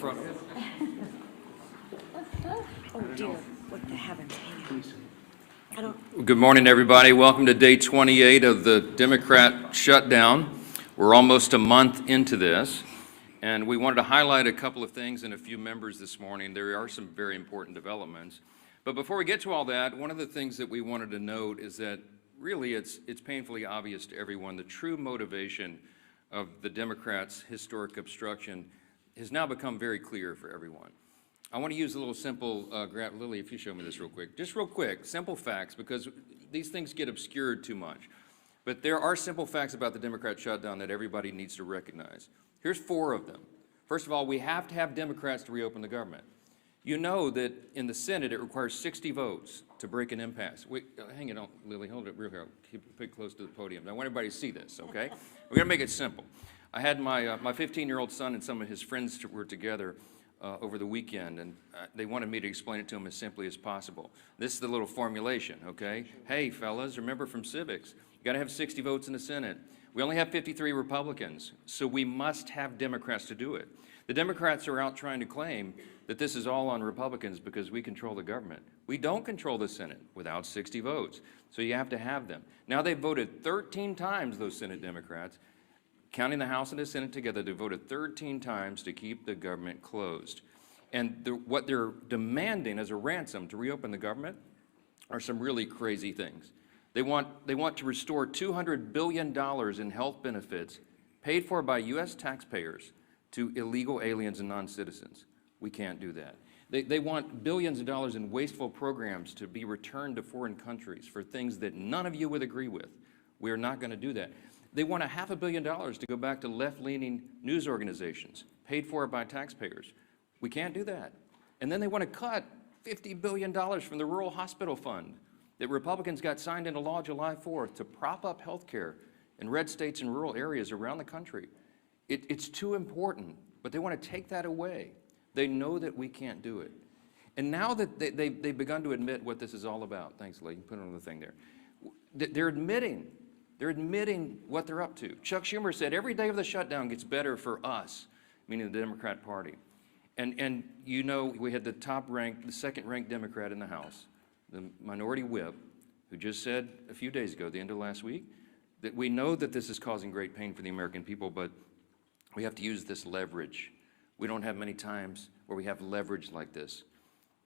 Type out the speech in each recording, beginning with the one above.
front. Oh dear, what the heavens, hang on. Good morning, everybody. Welcome to day 28 of the Democrat shutdown. We're almost a month into this, and we wanted to highlight a couple of things and a few members this morning. There are some very important developments. But before we get to all that, one of the things that we wanted to note is that really it's painfully obvious to everyone the true motivation of the Democrats' historic obstruction has now become very clear for everyone. I want to use a little simple, Lily, if you show me this real quick. Just real quick, simple facts, because these things get obscured too much. But there are simple facts about the Democrat shutdown that everybody needs to recognize. Here's 4 of them. First of all, we have to have Democrats to reopen the government. You know that in the Senate it requires 60 votes to break an impasse. Wait, hang it on, Lily, hold it real here. Keep it close to the podium. I want everybody to see this, okay? We're going to make it simple. I had my 15-year-old son and some of his friends were together over the weekend, and they wanted me to explain it to them as simply as possible. This is the little formulation, okay? Hey, fellas, remember from civics, you got to have 60 votes in the Senate. We only have 53 Republicans, so we must have Democrats to do it. The Democrats are out trying to claim that this is all on Republicans because we control the government. We don't control the Senate without 60 votes, so you have to have them. Now they've voted 13 times, those Senate Democrats, counting the House and the Senate together, they voted 13 times to keep the government closed. And what they're demanding as a ransom to reopen the government are some really crazy things. They want to restore $200 billion in health benefits paid for by U.S. taxpayers to illegal aliens and non-citizens. We can't do that. They want billions of dollars in wasteful programs to be returned to foreign countries for things that none of you would agree with. We are not going to do that. They want $500 million to go back to left-leaning news organizations paid for by taxpayers. We can't do that. And then they want to cut $50 billion from the Rural Hospital Fund that Republicans got signed into law July 4th to prop up health care in red states and rural areas around the country. It's too important, but they want to take that away. They know that we can't do it. And now that they've begun to admit what this is all about, thanks, Lee, put it on the thing there. They're admitting what they're up to. Chuck Schumer said every day of the shutdown gets better for us, meaning the Democrat Party. And you know, we had the second-ranked Democrat in the House, the minority whip, who just said a few days ago, the end of last week, that we know that this is causing great pain for the American people, but we have to use this leverage. We don't have many times where we have leverage like this.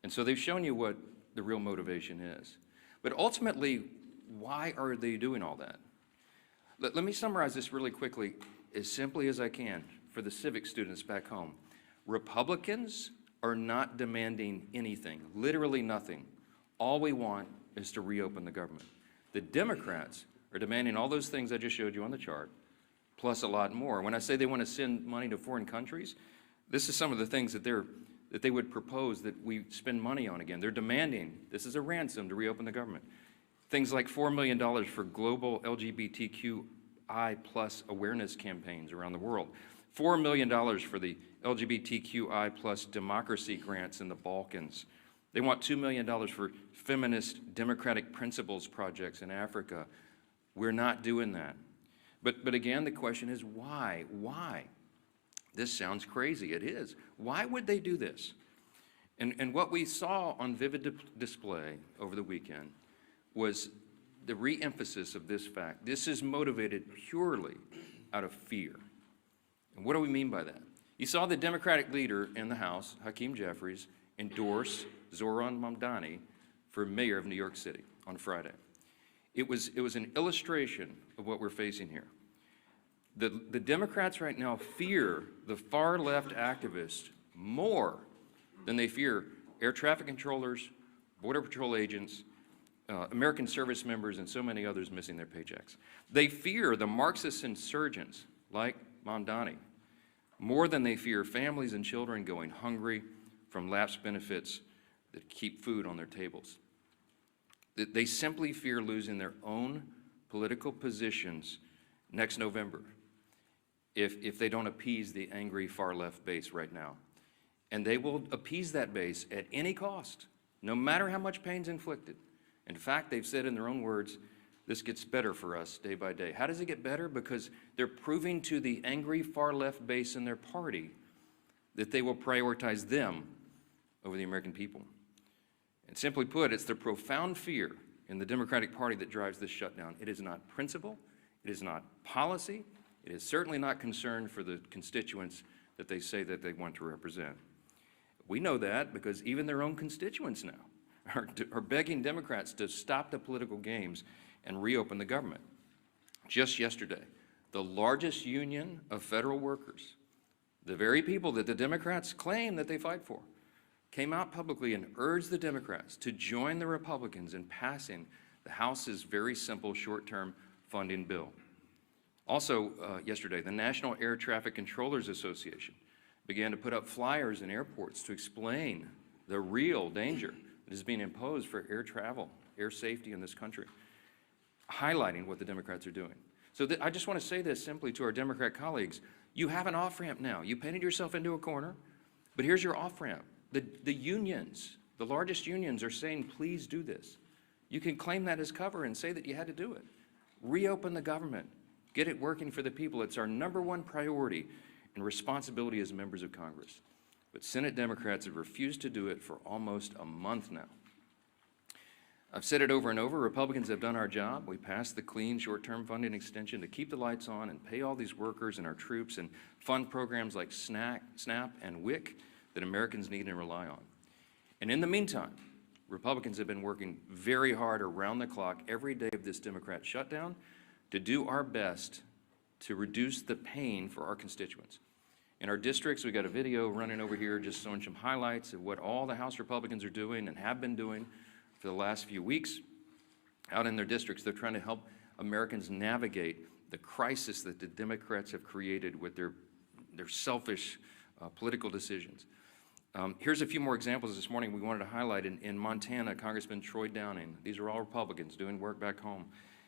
And so they've shown you what the real motivation is. But ultimately, why are they doing all that? Let me summarize this really quickly, as simply as I can, for the civic students back home. Republicans are not demanding anything, literally nothing. All we want is to reopen the government. The Democrats are demanding all those things I just showed you on the chart, plus a lot more. When I say they want to send money to foreign countries, this is some of the things that they would propose that we spend money on again. They're demanding, this is a ransom to reopen the government. Things like $4 million for global LGBTQI plus awareness campaigns around the world. $4 million for the LGBTQI plus democracy grants in the Balkans. They want $2 million for feminist democratic principles projects in Africa. We're not doing that. But again, the question is why? Why? This sounds crazy. It is. Why would they do this? And what we saw on vivid display over the weekend was the re-emphasis of this fact. This is motivated purely out of fear. And what do we mean by that? You saw the Democratic leader in the House, Hakeem Jeffries, endorse Zohran Mamdani for mayor of New York City on Friday. It was an illustration of what we're facing here. The Democrats right now fear the far-left activists more than they fear air traffic controllers, border patrol agents, American service members, and so many others missing their paychecks. They fear the Marxist insurgents like Mamdani more than they fear families and children going hungry from lapsed benefits that keep food on their tables. They simply fear losing their own political positions next November if they don't appease the angry far-left base right now. And they will appease that base at any cost, no matter how much pain's inflicted. In fact, they've said in their own words, this gets better for us day by day. How does it get better? Because they're proving to the angry far-left base in their party that they will prioritize them over the American people. And simply put, it's the profound fear in the Democratic Party that drives this shutdown. It is not principle, it is not policy, it is certainly not concern for the constituents that they say that they want to represent. We know that because even their own constituents now are begging Democrats to stop the political games and reopen the government. Just yesterday, the largest union of federal workers, the very people that the Democrats claim that they fight for, came out publicly and urged the Democrats to join the Republicans in passing the House's very simple short-term funding bill. Also, yesterday, the National Air Traffic Controllers Association began to put up flyers in airports to explain the real danger that is being imposed for air travel, air safety in this country, highlighting what the Democrats are doing. So I just want to say this simply to our Democrat colleagues. You have an off-ramp now. You painted yourself into a corner, but here's your off-ramp. The unions, the largest unions are saying, please do this. You can claim that as cover and say that you had to do it. Reopen the government. Get it working for the people. It's our #1 priority and responsibility as members of Congress. But Senate Democrats have refused to do it for almost a month now. I've said it over and over, Republicans have done our job. We passed the clean short-term funding extension to keep the lights on and pay all these workers and our troops and fund programs like SNAP and WIC that Americans need and rely on. And in the meantime, Republicans have been working very hard around the clock every day of this Democrat shutdown to do our best to reduce the pain for our constituents. In our districts, we've got a video running over here just showing some highlights of what all the House Republicans are doing and have been doing for the last few weeks. Out in their districts, they're trying to help Americans navigate the crisis that the Democrats have created with their selfish political decisions. Here's a few more examples this morning we wanted to highlight. In Montana, Congressman Troy Downing, these are all Republicans doing work back home.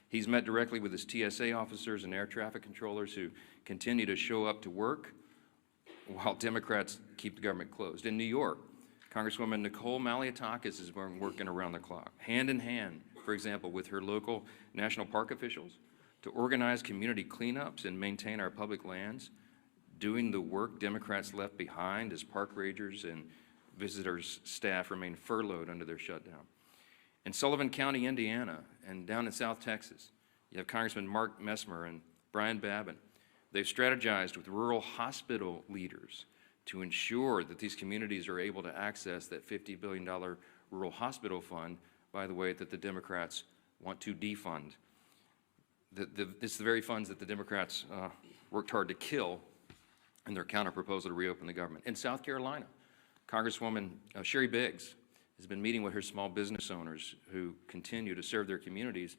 He's met directly with his TSA officers and air traffic controllers who continue to show up to work while Democrats keep the government closed. In New York, Congresswoman Nicole Malliotakis has been working around the clock, hand in hand, for example, with her local national park officials to organize community cleanups and maintain our public lands, doing the work Democrats left behind as park rangers and visitors' staff remain furloughed under their shutdown. In Sullivan County, Indiana, and down in South Texas, you have Congressman Mark Messmer and Brian Babin. They've strategized with rural hospital leaders to ensure that these communities are able to access that $50 billion rural hospital fund, by the way, that the Democrats want to defund. It's the very funds that the Democrats worked hard to kill in their counterproposal to reopen the government. In South Carolina, Congresswoman Sherry Biggs has been meeting with her small business owners who continue to serve their communities,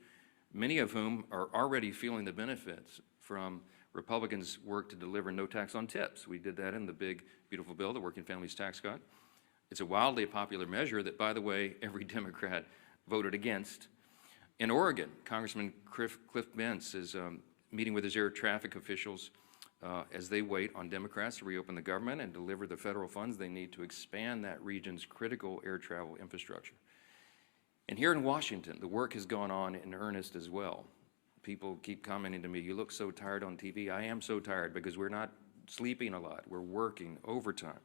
many of whom are already feeling the benefits from Republicans' work to deliver no tax on tips. We did that in the big, beautiful bill, the Working Families Tax Cut. It's a wildly popular measure that, by the way, every Democrat voted against. In Oregon, Congressman Cliff Bentz is meeting with his air traffic officials as they wait on Democrats to reopen the government and deliver the federal funds they need to expand that region's critical air travel infrastructure. And here in Washington, the work has gone on in earnest as well. People keep commenting to me, you look so tired on TV. I am so tired because we're not sleeping a lot. We're working overtime.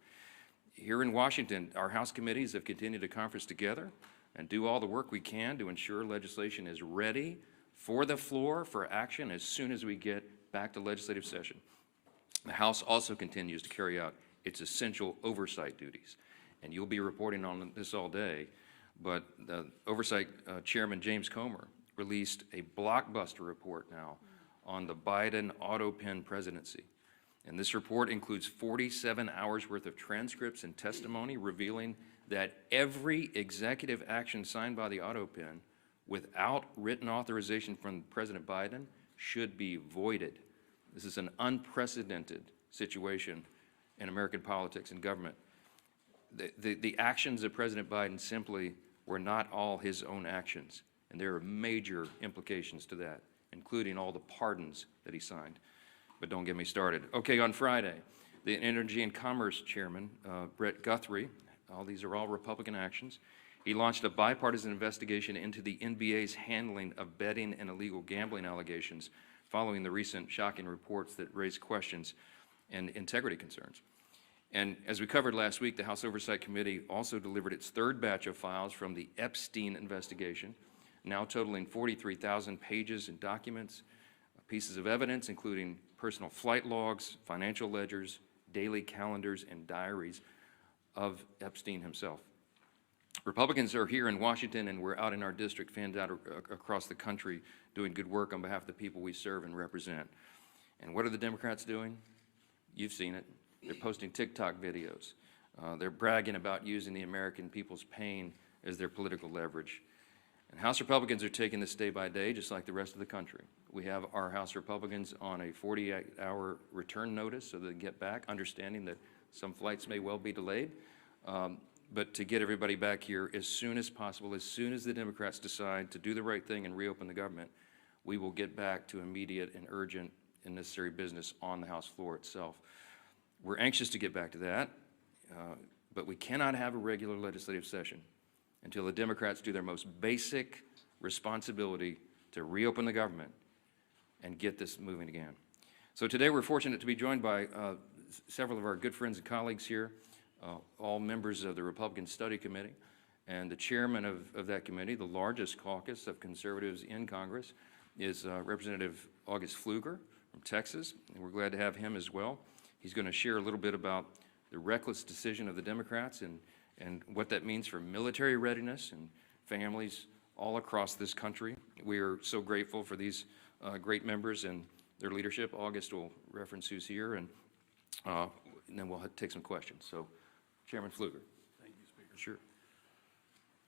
Here in Washington, our House committees have continued to conference together and do all the work we can to ensure legislation is ready for the floor for action as soon as we get back to legislative session. The House also continues to carry out its essential oversight duties. And you'll be reporting on this all day, but the Oversight Chairman James Comer released a blockbuster report now on the Biden auto pen presidency. And this report includes 47 hours worth of transcripts and testimony revealing that every executive action signed by the auto pen without written authorization from President Biden should be voided. This is an unprecedented situation in American politics and government. The actions of President Biden simply were not all his own actions, and there are major implications to that, including all the pardons that he signed. But don't get me started. Okay, on Friday, the Energy and Commerce Chairman, Brett Guthrie, these are all Republican actions, he launched a bipartisan investigation into the NBA's handling of betting and illegal gambling allegations following the recent shocking reports that raised questions and integrity concerns. And as we covered last week, the House Oversight Committee also delivered its third batch of files from the Epstein investigation, now totaling 43,000 pages and documents, pieces of evidence, including personal flight logs, financial ledgers, daily calendars, and diaries of Epstein himself. Republicans are here in Washington, and we're out in our district, fanned out across the country, doing good work on behalf of the people we serve and represent. And what are the Democrats doing? You've seen it. They're posting TikTok videos. They're bragging about using the American people's pain as their political leverage. And House Republicans are taking this day by day, just like the rest of the country. We have our House Republicans on a 48-hour return notice so they can get back, understanding that some flights may well be delayed. But to get everybody back here as soon as possible, as soon as the Democrats decide to do the right thing and reopen the government, we will get back to immediate and urgent and necessary business on the House floor itself. We're anxious to get back to that, but we cannot have a regular legislative session until the Democrats do their most basic responsibility to reopen the government and get this moving again. So today we're fortunate to be joined by several of our good friends and colleagues here, all members of the Republican Study Committee, and the chairman of that committee, the largest caucus of conservatives in Congress, is Representative August Pfluger from Texas, and we're glad to have him as well. He's going to share a little bit about the reckless decision of the Democrats and what that means for military readiness and families all across this country. We are so grateful for these great members and their leadership. August will reference who's here, and then we'll take some questions. So, Chairman Pfluger. Thank you, Speaker. Sure.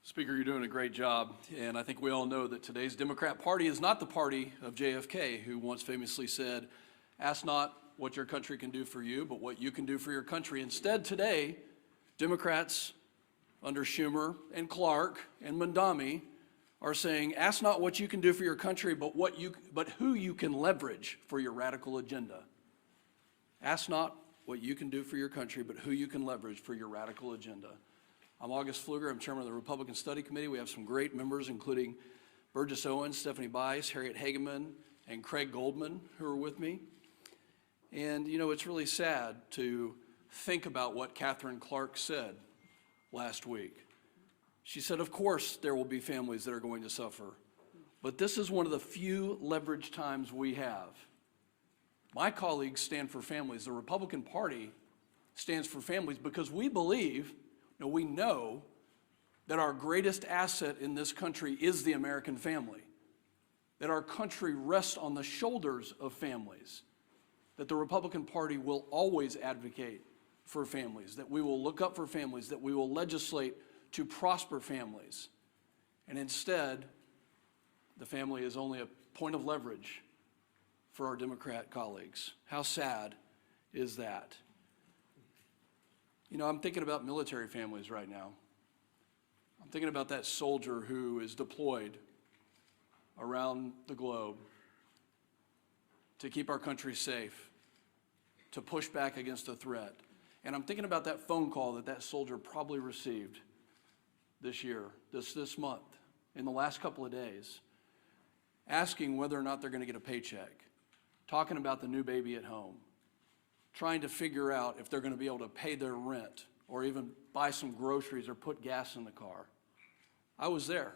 Speaker, you're doing a great job, and I think we all know that today's Democrat Party is not the party of JFK, who once famously said, "Ask not what your country can do for you, but what you can do for your country." Instead, today, Democrats under Schumer and Clark and Mondami are saying, "Ask not what you can do for your country, but who you can leverage for your radical agenda." Ask not what you can do for your country, but who you can leverage for your radical agenda. I'm August Pfluger. I'm chairman of the Republican Study Committee. We have some great members, including Burgess Owens, Stephanie Bice, Harriet Hageman, and Craig Goldman, who are with me. And, you know, it's really sad to think about what Catherine Clark said last week. She said, of course, there will be families that are going to suffer, but this is one of the few leverage times we have. My colleagues stand for families. The Republican Party stands for families because we believe, we know that our greatest asset in this country is the American family, that our country rests on the shoulders of families, that the Republican Party will always advocate for families, that we will look up for families, that we will legislate to prosper families. And instead, the family is only a point of leverage for our Democrat colleagues. How sad is that? You know, I'm thinking about military families right now. I'm thinking about that soldier who is deployed around the globe to keep our country safe, to push back against a threat. And I'm thinking about that phone call that soldier probably received this year, this month, in the last couple of days, asking whether or not they're going to get a paycheck, talking about the new baby at home, trying to figure out if they're going to be able to pay their rent or even buy some groceries or put gas in the car. I was there.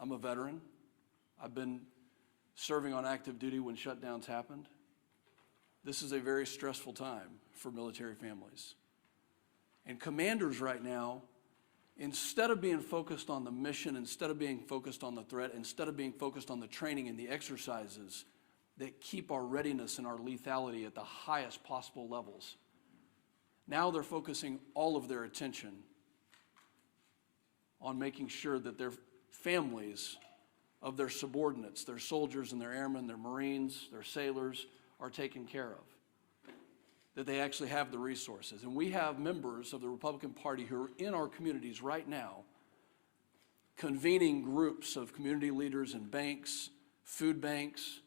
I'm a veteran. I've been serving on active duty when shutdowns happened. This is a very stressful time for military families. And commanders right now, instead of being focused on the mission, instead of being focused on the threat, instead of being focused on the training and the exercises that keep our readiness and our lethality at the highest possible levels, now they're focusing all of their attention on making sure that their families of their subordinates, their soldiers and their airmen, their Marines, their sailors, are taken care of, that they actually have the resources. And we have members of the Republican Party who are in our communities right now convening groups of community leaders and banks, food banks,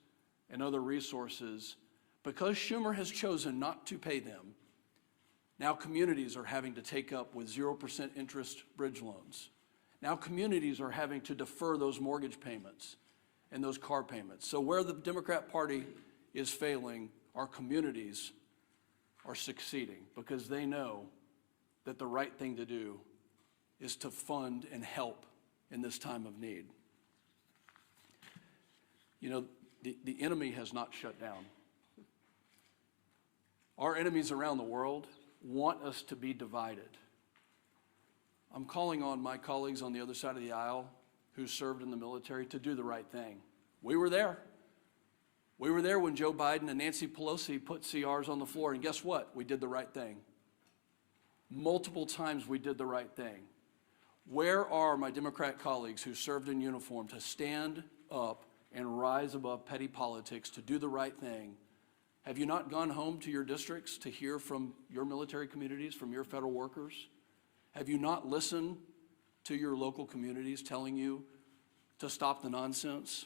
and other resources. Because Schumer has chosen not to pay them, now communities are having to take up with 0% interest bridge loans. Now communities are having to defer those mortgage payments and those car payments. So where the Democrat Party is failing, our communities are succeeding because they know that the right thing to do is to fund and help in this time of need. You know, the enemy has not shut down. Our enemies around the world want us to be divided. I'm calling on my colleagues on the other side of the aisle who served in the military to do the right thing. We were there. We were there when Joe Biden and Nancy Pelosi put CRs on the floor, and guess what? We did the right thing. Multiple times we did the right thing. Where are my Democrat colleagues who served in uniform to stand up and rise above petty politics, to do the right thing? Have you not gone home to your districts to hear from your military communities, from your federal workers? Have you not listened to your local communities telling you to stop the nonsense?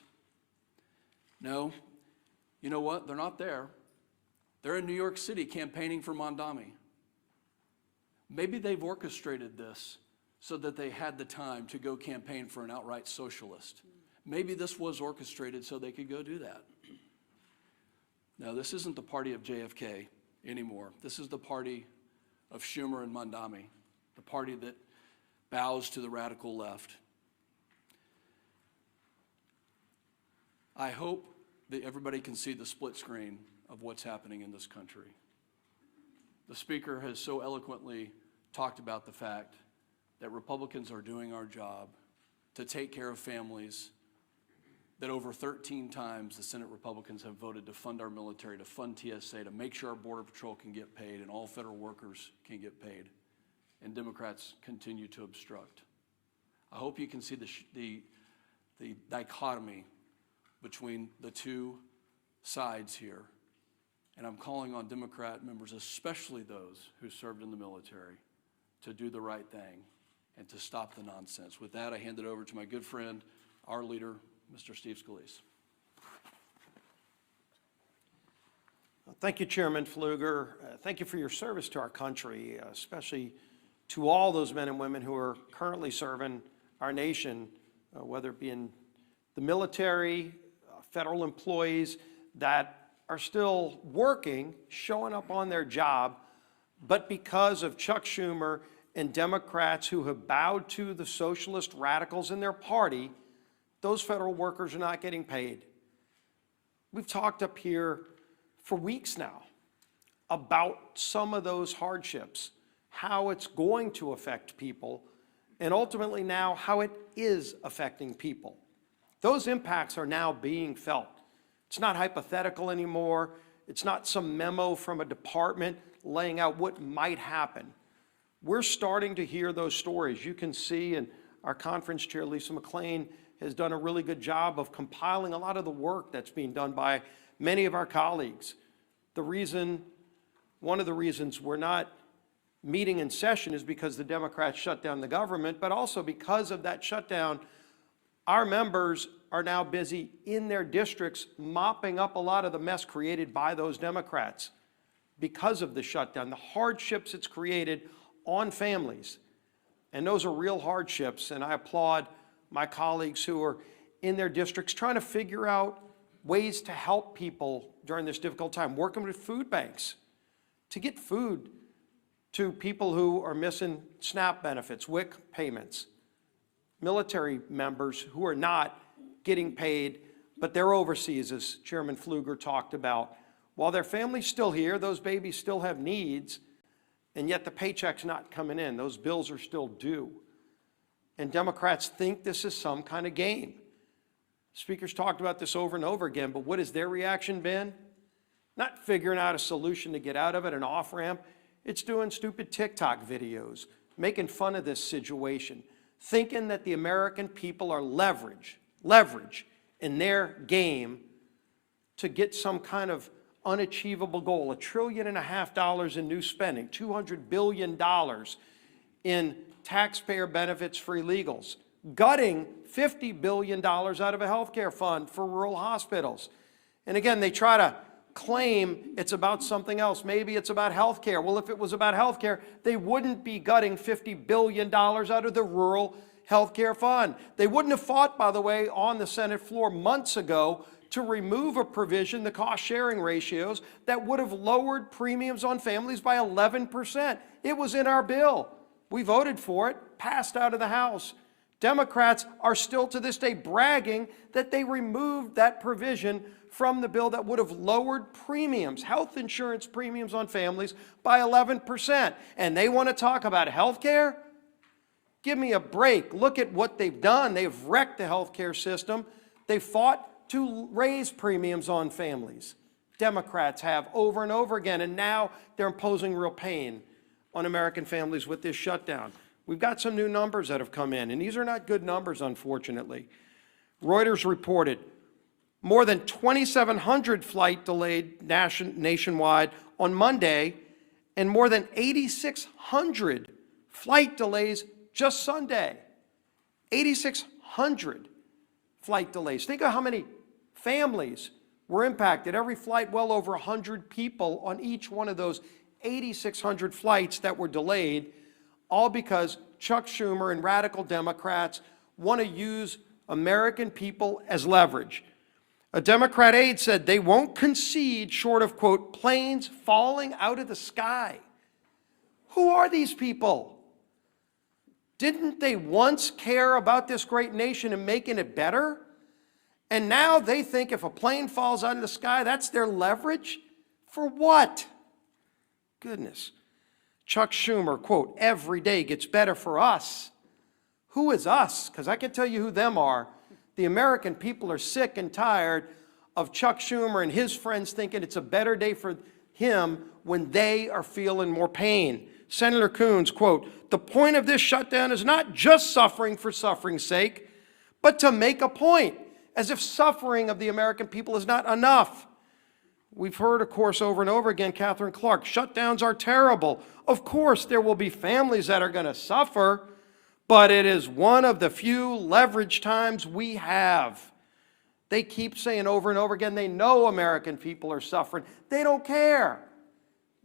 No. You know what? They're not there. They're in New York City campaigning for Mondami. Maybe they've orchestrated this so that they had the time to go campaign for an outright socialist. Maybe this was orchestrated so they could go do that. No, this isn't the party of JFK anymore. This is the party of Schumer and Mondami, the party that bows to the radical left. I hope that everybody can see the split screen of what's happening in this country. The speaker has so eloquently talked about the fact that Republicans are doing our job to take care of families, that over 13 times the Senate Republicans have voted to fund our military, to fund TSA, to make sure our Border Patrol can get paid and all federal workers can get paid, and Democrats continue to obstruct. I hope you can see the dichotomy between the two sides here. And I'm calling on Democrat members, especially those who served in the military, to do the right thing and to stop the nonsense. With that, I hand it over to my good friend, our leader, Mr. Steve Scalise. Thank you, Chairman Pfluger. Thank you for your service to our country, especially to all those men and women who are currently serving our nation, whether it be in the military, federal employees that are still working, showing up on their job, but because of Chuck Schumer and Democrats who have bowed to the socialist radicals in their party, those federal workers are not getting paid. We've talked up here for weeks now about some of those hardships, how it's going to affect people, and ultimately now how it is affecting people. Those impacts are now being felt. It's not hypothetical anymore. It's not some memo from a department laying out what might happen. We're starting to hear those stories. You can see, and our conference chair, Lisa McClain, has done a really good job of compiling a lot of the work that's being done by many of our colleagues. One of the reasons we're not meeting in session is because the Democrats shut down the government, but also because of that shutdown, our members are now busy in their districts mopping up a lot of the mess created by those Democrats because of the shutdown, the hardships it's created on families. And those are real hardships, and I applaud my colleagues who are in their districts trying to figure out ways to help people during this difficult time, working with food banks to get food to people who are missing SNAP benefits, WIC payments, military members who are not getting paid, but they're overseas, as Chairman Pfluger talked about. While their family's still here, those babies still have needs, and yet the paycheck's not coming in. Those bills are still due. And Democrats think this is some kind of game. Speakers talked about this over and over again, but what has their reaction been? Not figuring out a solution to get out of it, an off-ramp. It's doing stupid TikTok videos, making fun of this situation, thinking that the American people are leverage in their game to get some kind of unachievable goal, $1.5 trillion in new spending, $200 billion in taxpayer benefits for illegals, gutting $50 billion out of a healthcare fund for rural hospitals. And again, they try to claim it's about something else. Maybe it's about healthcare. Well, if it was about healthcare, they wouldn't be gutting $50 billion out of the rural healthcare fund. They wouldn't have fought, by the way, on the Senate floor months ago to remove a provision, the cost-sharing ratios, that would have lowered premiums on families by 11%. It was in our bill. We voted for it, passed out of the House. Democrats are still to this day bragging that they removed that provision from the bill that would have lowered premiums, health insurance premiums on families by 11%. And they want to talk about health care? Give me a break. Look at what they've done. They've wrecked the health care system. They fought to raise premiums on families. Democrats have over and over again, and now they're imposing real pain on American families with this shutdown. We've got some new numbers that have come in, and these are not good numbers, unfortunately. Reuters reported more than 2,700 flight delayed nationwide on Monday, and more than 8,600 flight delays just Sunday. 8,600 flight delays. Think of how many families were impacted. Every flight, well over 100 people on each one of those 8,600 flights that were delayed, all because Chuck Schumer and radical Democrats want to use American people as leverage. A Democrat aide said they won't concede short of, quote, planes falling out of the sky. Who are these people? Didn't they once care about this great nation and making it better? And now they think if a plane falls out of the sky, that's their leverage? For what? Goodness. Chuck Schumer, quote, every day gets better for us. Who is us? Because I can tell you who them are. The American people are sick and tired of Chuck Schumer and his friends thinking it's a better day for him when they are feeling more pain. Senator Coons, quote, the point of this shutdown is not just suffering for suffering's sake, but to make a point, as if suffering of the American people is not enough. We've heard, of course, over and over again, Catherine Clark, shutdowns are terrible. Of course, there will be families that are going to suffer, but it is one of the few leverage times we have. They keep saying over and over again, they know American people are suffering. They don't care.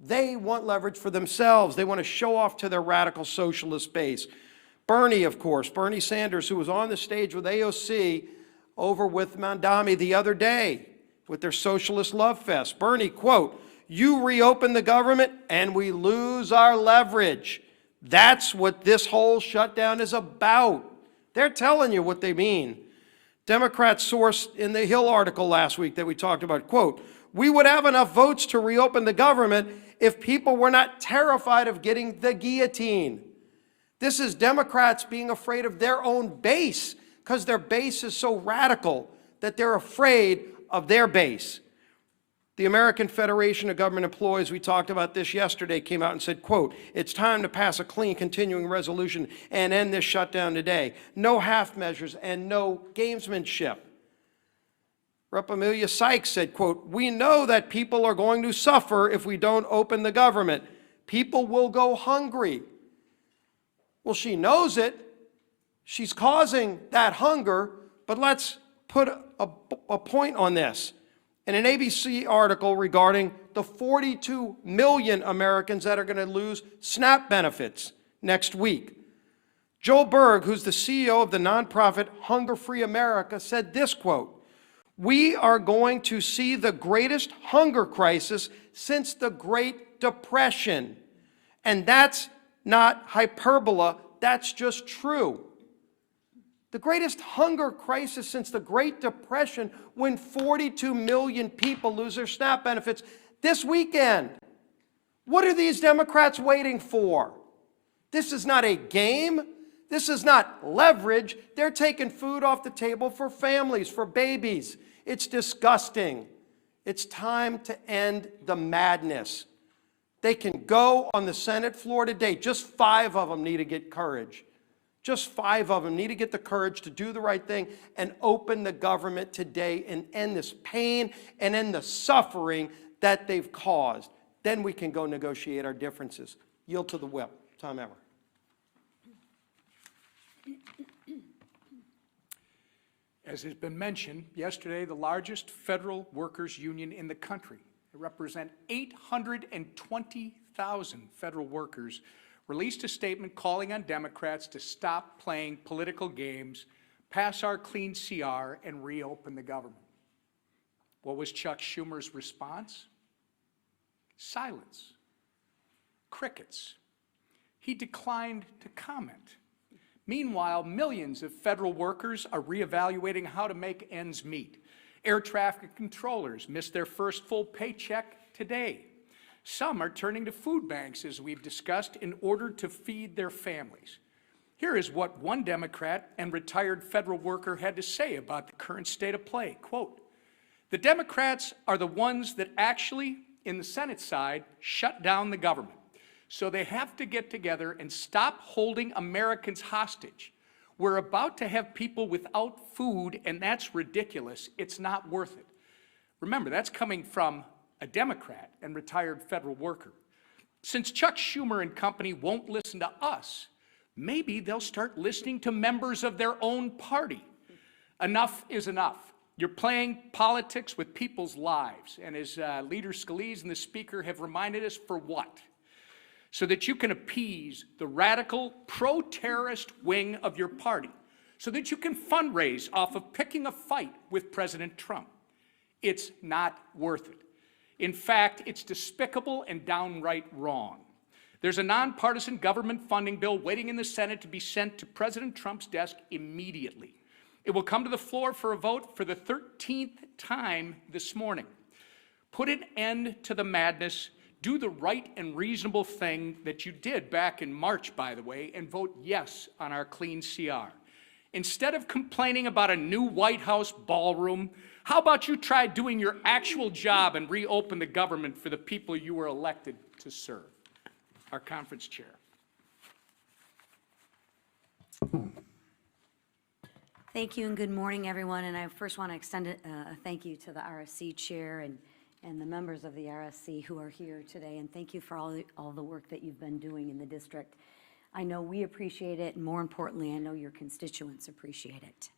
They want leverage for themselves. They want to show off to their radical socialist base. Bernie, of course, Bernie Sanders, who was on the stage with AOC over with Mandami the other day with their socialist love fest. Bernie, quote, you reopen the government and we lose our leverage. That's what this whole shutdown is about. They're telling you what they mean. Democrats source in the Hill article last week that we talked about, quote, we would have enough votes to reopen the government if people were not terrified of getting the guillotine. This is Democrats being afraid of their own base because their base is so radical that they're afraid of their base. The American Federation of Government Employees, we talked about this yesterday, came out and said, quote, it's time to pass a clean continuing resolution and end this shutdown today. No half measures and no gamesmanship. Rep. Amelia Sykes said, quote, we know that people are going to suffer if we don't open the government. People will go hungry. Well, she knows it. She's causing that hunger, but let's put a point on this. In an ABC article regarding the 42 million Americans that are going to lose SNAP benefits next week, Joel Berg, who's the CEO of the nonprofit Hunger Free America, said this, quote, we are going to see the greatest hunger crisis since the Great Depression. And that's not hyperbole, that's just true. The greatest hunger crisis since the Great Depression, when 42 million people lose their SNAP benefits this weekend. What are these Democrats waiting for? This is not a game. This is not leverage. They're taking food off the table for families, for babies. It's disgusting. It's time to end the madness. They can go on the Senate floor today. Just 5 of them need to get courage. Just 5 of them need to get the courage to do the right thing and open the government today and end this pain and end the suffering that they've caused. Then we can go negotiate our differences. Yield to the whip. Tom Emmer. As has been mentioned, yesterday the largest federal workers union in the country, they represent 820,000 federal workers, released a statement calling on Democrats to stop playing political games, pass our clean CR, and reopen the government. What was Chuck Schumer's response? Silence. Crickets. He declined to comment. Meanwhile, millions of federal workers are reevaluating how to make ends meet. Air traffic controllers missed their first full paycheck today. Some are turning to food banks, as we've discussed, in order to feed their families. Here is what one Democrat and retired federal worker had to say about the current state of play. Quote, "The Democrats are the ones that actually, in the Senate side, shut down the government. So they have to get together and stop holding Americans hostage. We're about to have people without food, and that's ridiculous. It's not worth it." Remember, that's coming from a Democrat and retired federal worker. Since Chuck Schumer and company won't listen to us, maybe they'll start listening to members of their own party. Enough is enough. You're playing politics with people's lives, and as Leader Scalise and the Speaker have reminded us, for what? So that you can appease the radical pro-terrorist wing of your party, so that you can fundraise off of picking a fight with President Trump. It's not worth it. In fact, it's despicable and downright wrong. There's a nonpartisan government funding bill waiting in the Senate to be sent to President Trump's desk immediately. It will come to the floor for a vote for the 13th time this morning. Put an end to the madness. Do the right and reasonable thing that you did back in March, by the way, and vote yes on our clean CR. Instead of complaining about a new White House ballroom, how about you try doing your actual job and reopen the government for the people you were elected to serve? Our conference chair. Thank you and good morning, everyone. And I first want to extend a thank you to the RSC chair and the members of the RSC who are here today. And thank you for all the work that you've been doing in the district. I know we appreciate it, and more importantly, I know your constituents appreciate it.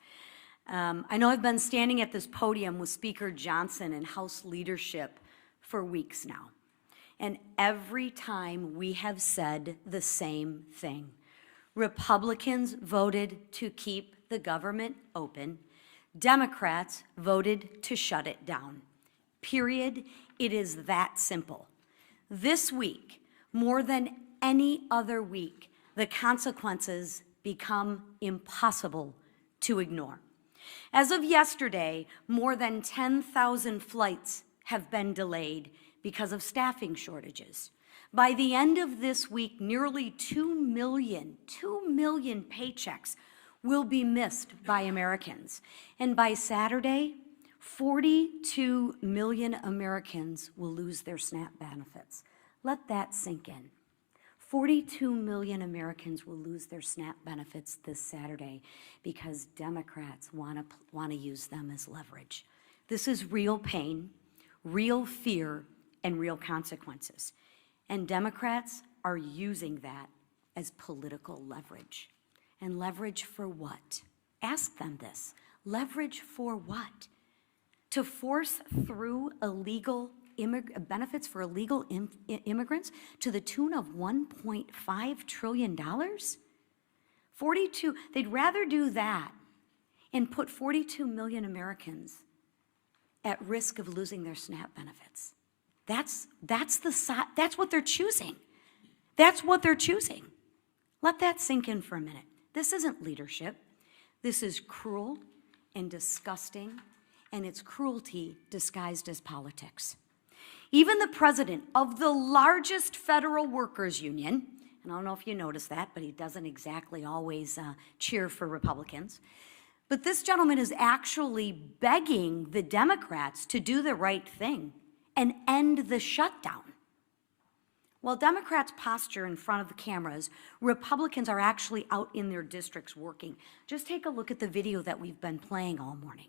I know I've been standing at this podium with Speaker Johnson and House leadership for weeks now. And every time we have said the same thing. Republicans voted to keep the government open. Democrats voted to shut it down. Period. It is that simple. This week, more than any other week, the consequences become impossible to ignore. As of yesterday, more than 10,000 flights have been delayed because of staffing shortages. By the end of this week, nearly 2 million paychecks will be missed by Americans. And by Saturday, 42 million Americans will lose their SNAP benefits. Let that sink in. 42 million Americans will lose their SNAP benefits this Saturday because Democrats want to use them as leverage. This is real pain, real fear, and real consequences. And Democrats are using that as political leverage. And leverage for what? Ask them this. Leverage for what? To force through illegal benefits for illegal immigrants to the tune of $1.5 trillion? They'd rather do that and put 42 million Americans at risk of losing their SNAP benefits. That's what they're choosing. That's what they're choosing. Let that sink in for a minute. This isn't leadership. This is cruel and disgusting, and it's cruelty disguised as politics. Even the president of the largest federal workers union, and I don't know if you noticed that, but he doesn't exactly always cheer for Republicans, but this gentleman is actually begging the Democrats to do the right thing and end the shutdown. While Democrats posture in front of the cameras, Republicans are actually out in their districts working. Just take a look at the video that we've been playing all morning,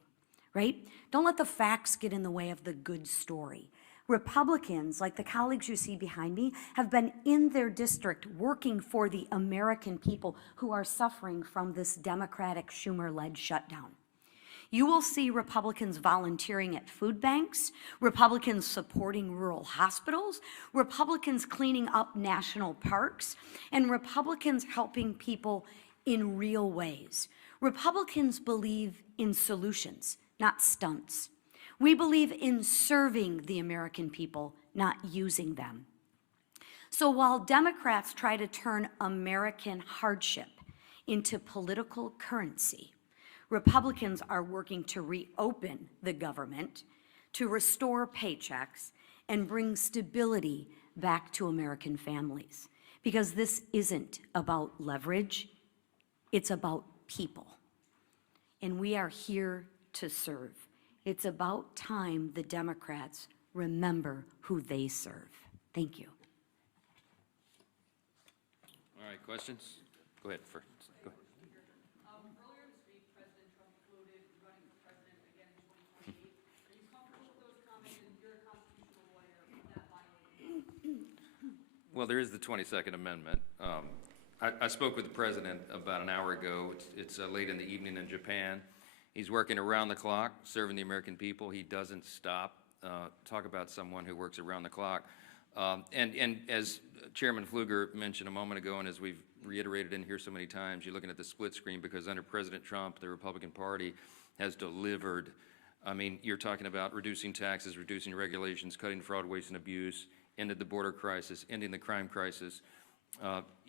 right? Don't let the facts get in the way of the good story. Republicans, like the colleagues you see behind me, have been in their district working for the American people who are suffering from this Democratic Schumer-led shutdown. You will see Republicans volunteering at food banks, Republicans supporting rural hospitals, Republicans cleaning up national parks, and Republicans helping people in real ways. Republicans believe in solutions, not stunts. We believe in serving the American people, not using them. So while Democrats try to turn American hardship into political currency, Republicans are working to reopen the government, to restore paychecks, and bring stability back to American families. Because this isn't about leverage, it's about people. And we are here to serve. It's about time the Democrats remember who they serve. Thank you. All right, questions? Go ahead first. Go ahead. Earlier this week, President Trump floated running for president again in 2028. Are you comfortable with those comments, and you're a constitutional lawyer, would that violate? Well, there is the 22nd Amendment. I spoke with the president about an hour ago. It's late in the evening in Japan. He's working around the clock, serving the American people. He doesn't stop. Talk about someone who works around the clock. And as Chairman Pfluger mentioned a moment ago, and as we've reiterated in here so many times, you're looking at the split screen because under President Trump, the Republican Party has delivered. I mean, you're talking about reducing taxes, reducing regulations, cutting fraud, waste, and abuse, ended the border crisis, ending the crime crisis,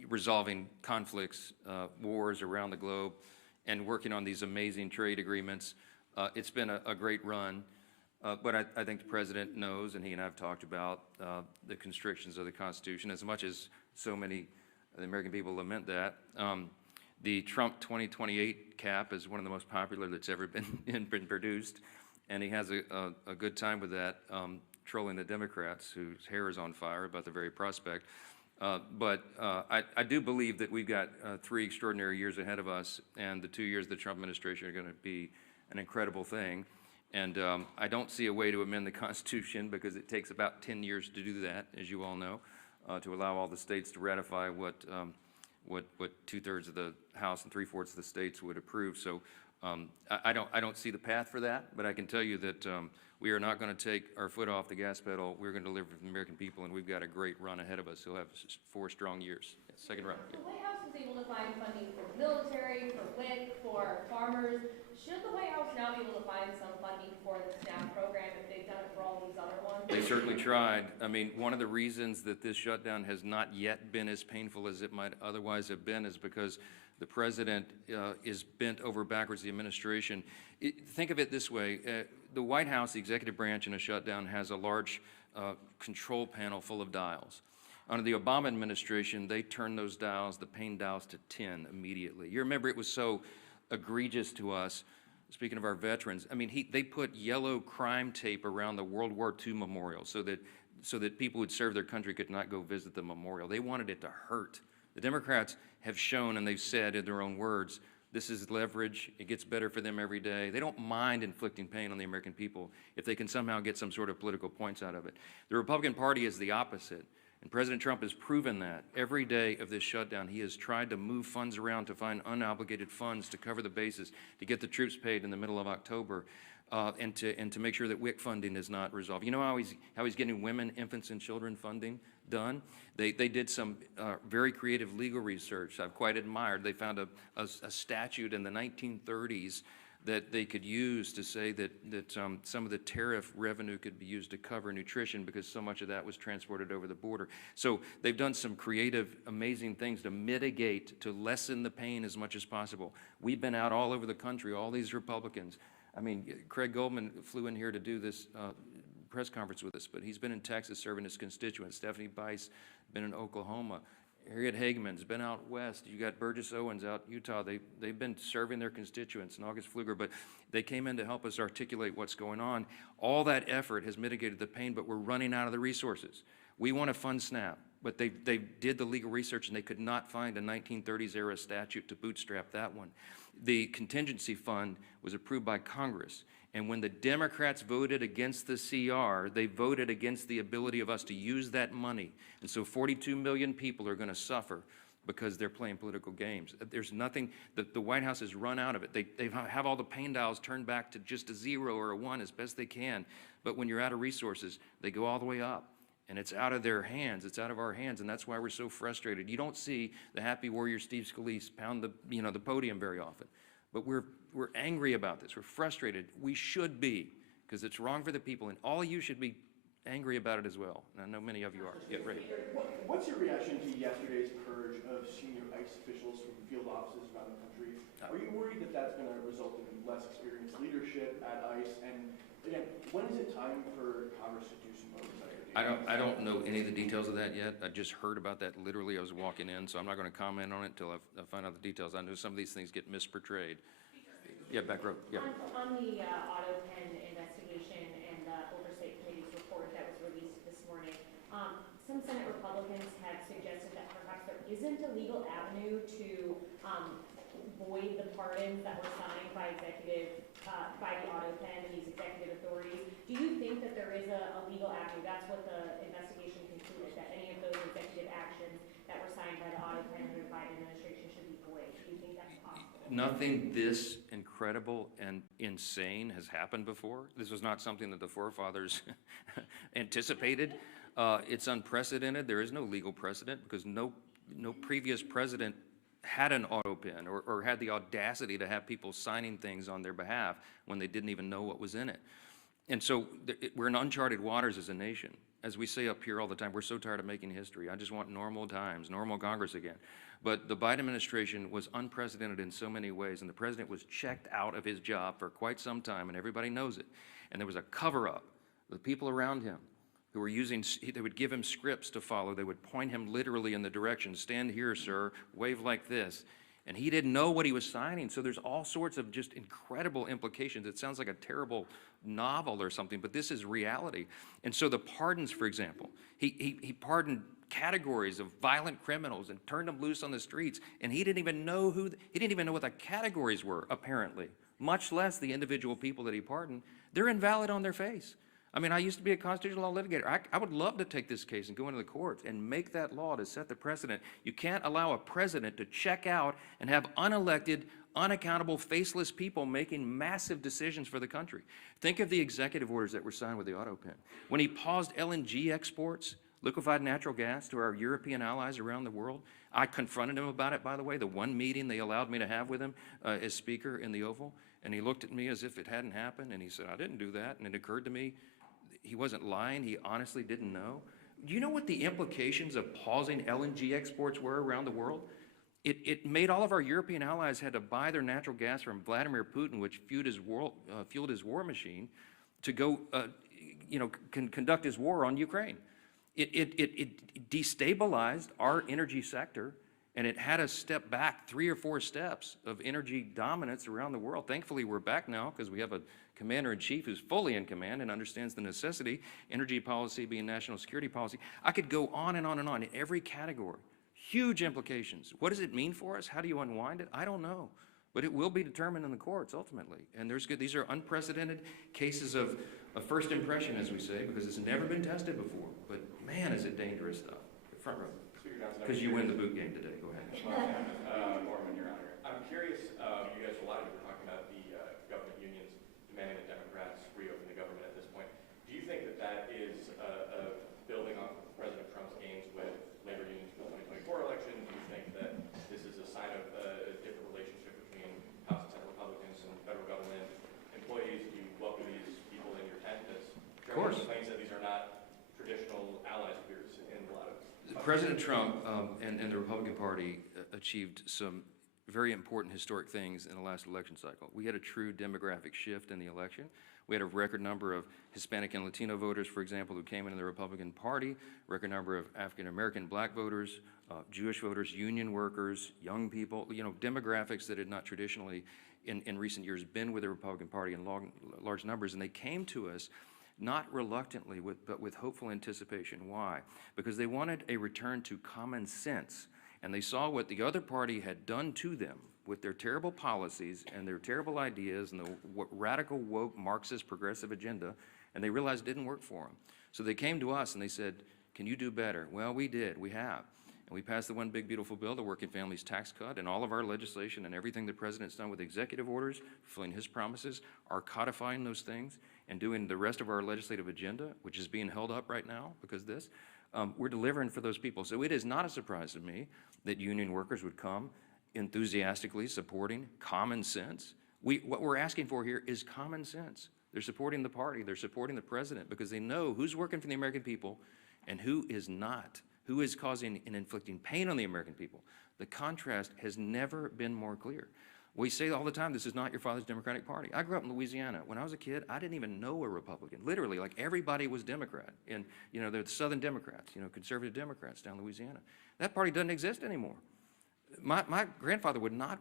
resolving conflicts, wars around the globe, and working on these amazing trade agreements. It's been a great run. But I think the president knows, and he and I have talked about the constrictions of the Constitution, as much as so many of the American people lament that. The Trump 2028 cap is one of the most popular that's ever been produced, and he has a good time with that, trolling the Democrats whose hair is on fire about the very prospect. But I do believe that we've got 3 extraordinary years ahead of us, and the 2 years of the Trump administration are going to be an incredible thing. And I don't see a way to amend the Constitution because it takes about 10 years to do that, as you all know, to allow all the states to ratify what 2/3 of the House and 3/4 of the states would approve. So I don't see the path for that, but I can tell you that we are not going to take our foot off the gas pedal. We're going to deliver for the American people, and we've got a great run ahead of us. We'll have 4 strong years. Yes, second round. The White House was able to find funding for the military, for WIC, for farmers. Should the White House now be able to find some funding for the SNAP program if they've done it for all these other ones? They certainly tried. I mean, one of the reasons that this shutdown has not yet been as painful as it might otherwise have been is because the president is bent over backwards, the administration. Think of it this way. The White House, the executive branch in a shutdown, has a large control panel full of dials. Under the Obama administration, they turned those dials, the pain dials, to 10 immediately. You remember it was so egregious to us, speaking of our veterans. I mean, they put yellow crime tape around the World War II memorial so that people who would serve their country could not go visit the memorial. They wanted it to hurt. The Democrats have shown, and they've said in their own words, this is leverage. It gets better for them every day. They don't mind inflicting pain on the American people if they can somehow get some sort of political points out of it. The Republican Party is the opposite, and President Trump has proven that. Every day of this shutdown, he has tried to move funds around to find unobligated funds to cover the bases, to get the troops paid in the middle of October, and to make sure that WIC funding is not resolved. You know how he's getting women, infants, and children funding done? They did some very creative legal research I've quite admired. They found a statute in the 1930s that they could use to say that some of the tariff revenue could be used to cover nutrition because so much of that was transported over the border. So they've done some creative, amazing things to mitigate, to lessen the pain as much as possible. We've been out all over the country, all these Republicans. I mean, Craig Goldman flew in here to do this press conference with us, but he's been in Texas serving his constituents. Stephanie Bice been in Oklahoma. Harriet Hageman's been out west. You got Burgess Owens out in Utah. They've been serving their constituents, and August Pfluger, but they came in to help us articulate what's going on. All that effort has mitigated the pain, but we're running out of the resources. We want to fund SNAP, but they did the legal research, and they could not find a 1930s era statute to bootstrap that one. The contingency fund was approved by Congress. And when the Democrats voted against the CR, they voted against the ability of us to use that money. And so 42 million people are going to suffer because they're playing political games. There's nothing, the White House has run out of it. They have all the pain dials turned back to just a 0 or a 1 as best they can. But when you're out of resources, they go all the way up. And it's out of their hands. It's out of our hands, and that's why we're so frustrated. You don't see the happy warrior Steve Scalise pound the podium very often. But we're angry about this. We're frustrated. We should be, because it's wrong for the people, and all you should be angry about it as well. And I know many of you are. Get ready. What's your reaction to yesterday's purge of senior ICE officials from field offices around the country? Are you worried that that's going to result in less experienced leadership at ICE? And again, when is it time for Congress to do some oversight? I don't know any of the details of that yet. I just heard about that literally. I was walking in, so I'm not going to comment on it until I find out the details. I know some of these things get misportrayed. Yeah, back row. Yeah. On the auto pen investigation and the Oversight Committee's report that was released this morning, some Senate Republicans have suggested that perhaps there isn't a legal avenue to void the pardons that were signed by by the auto pen and these executive authorities. Do you think that there is a legal avenue? That's what the investigation concluded, that any of those executive actions that were signed by the auto pen under the Biden administration should be void. Do you think that's possible? Nothing this incredible and insane has happened before. This was not something that the forefathers anticipated. It's unprecedented. There is no legal precedent because no previous president had an auto pen or had the audacity to have people signing things on their behalf when they didn't even know what was in it. And so we're in uncharted waters as a nation. As we say up here all the time, we're so tired of making history. I just want normal times, normal Congress again. But the Biden administration was unprecedented in so many ways, and the president was checked out of his job for quite some time, and everybody knows it. And there was a cover-up. The people around him who were they would give him scripts to follow. They would point him literally in the direction, stand here, sir, wave like this. And he didn't know what he was signing. So there's all sorts of just incredible implications. It sounds like a terrible novel or something, but this is reality. And so the pardons, for example, he pardoned categories of violent criminals and turned them loose on the streets. And he didn't even know what the categories were, apparently, much less the individual people that he pardoned. They're invalid on their face. I mean, I used to be a constitutional law litigator. I would love to take this case and go into the courts and make that law to set the precedent. You can't allow a president to check out and have unelected, unaccountable, faceless people making massive decisions for the country. Think of the executive orders that were signed with the auto pen. When he paused LNG exports, liquefied natural gas, to our European allies around the world, I confronted him about it, by the way, the one meeting they allowed me to have with him as Speaker in the Oval. And he looked at me as if it hadn't happened, and he said, I didn't do that. And it occurred to me, he wasn't lying. He honestly didn't know. Do you know what the implications of pausing LNG exports were around the world? It made all of our European allies had to buy their natural gas from Vladimir Putin, which fueled his war machine, to go, conduct his war on Ukraine. It destabilized our energy sector, and it had us step back 3 or 4 steps of energy dominance around the world. Thankfully, we're back now because we have a commander-in-chief who's fully in command and understands the necessity, energy policy being national security policy. I could go on and on and on in every category. Huge implications. What does it mean for us? How do you unwind it? I don't know. But it will be determined in the courts ultimately. And these are unprecedented cases of first impression, as we say, because it's never been tested before. But man, is it dangerous stuff. Front row. Because you win the boot game today. Go ahead. Norman, Your Honor. I'm curious, you guys, a lot of you were talking about the government unions demanding that Democrats reopen the government at this point. Do you think that that is building off of President Trump's gains with labor unions for the 2024 election? Do you think that this is a sign of a different relationship between House and Senate Republicans and federal government employees? Do you welcome these people in your tent? Of course. Claims that these are not traditional allies of yours in a lot of President Trump and the Republican Party achieved some very important historic things in the last election cycle. We had a true demographic shift in the election. We had a record number of Hispanic and Latino voters, for example, who came into the Republican Party, record number of African-American black voters, Jewish voters, union workers, young people, demographics that had not traditionally in recent years been with the Republican Party in large numbers, and they came to us not reluctantly, but with hopeful anticipation. Why? Because they wanted a return to common sense, and they saw what the other party had done to them with their terrible policies and their terrible ideas and the radical, woke, Marxist, progressive agenda, and they realized it didn't work for them. So they came to us and they said, can you do better? Well, we did. We have. And we passed the One Big Beautiful Bill, the Working Families Tax Cut, and all of our legislation and everything the president's done with executive orders, fulfilling his promises, are codifying those things and doing the rest of our legislative agenda, which is being held up right now because of this. We're delivering for those people. So it is not a surprise to me that union workers would come enthusiastically supporting common sense. What we're asking for here is common sense. They're supporting the party. They're supporting the president because they know who's working for the American people and who is not, who is causing and inflicting pain on the American people. The contrast has never been more clear. We say all the time, this is not your father's Democratic Party. I grew up in Louisiana. When I was a kid, I didn't even know a Republican. Literally, like everybody was Democrat. And, you know, they're the Southern Democrats, you know, conservative Democrats down in Louisiana. That party doesn't exist anymore. My grandfather would not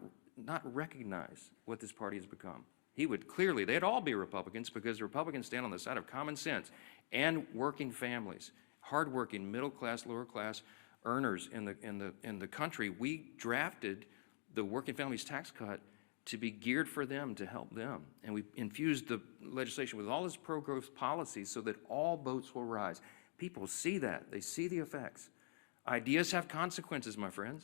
recognize what this party has become. He would clearly, they'd all be Republicans because the Republicans stand on the side of common sense and working families, hardworking, middle class, lower class earners in the country. We drafted the working families tax cut to be geared for them, to help them. And we infused the legislation with all its pro-growth policies so that all boats will rise. People see that. They see the effects. Ideas have consequences, my friends.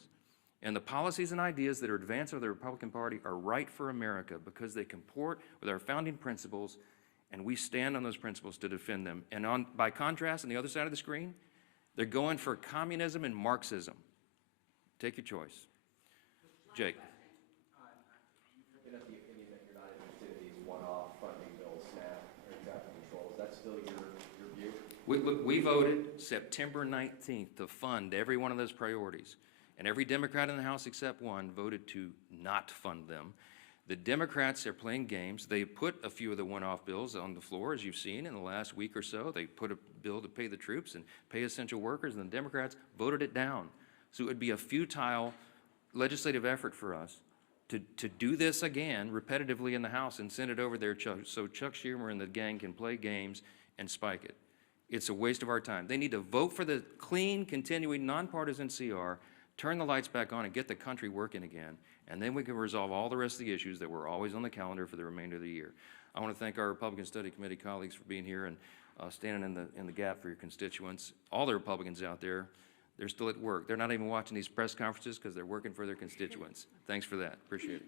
And the policies and ideas that are advanced by the Republican Party are right for America because they comport with our founding principles, and we stand on those principles to defend them. And by contrast, on the other side of the screen, they're going for communism and Marxism. Take your choice. Jake. You've been of the opinion that you're not interested in these one-off funding bills, SNAP, air traffic control. Is that still your view? Look, we voted September 19th to fund every one of those priorities. And every Democrat in the House except one voted to not fund them. The Democrats are playing games. They put a few of the one-off bills on the floor, as you've seen in the last week or so. They put a bill to pay the troops and pay essential workers, and the Democrats voted it down. So it would be a futile legislative effort for us to do this again repetitively in the House and send it over there so Chuck Schumer and the gang can play games and spike it. It's a waste of our time. They need to vote for the clean, continuing, nonpartisan CR, turn the lights back on and get the country working again, and then we can resolve all the rest of the issues that were always on the calendar for the remainder of the year. I want to thank our Republican Study Committee colleagues for being here and standing in the gap for your constituents. All the Republicans out there, they're still at work. They're not even watching these press conferences because they're working for their constituents. Thanks for that. Appreciate it.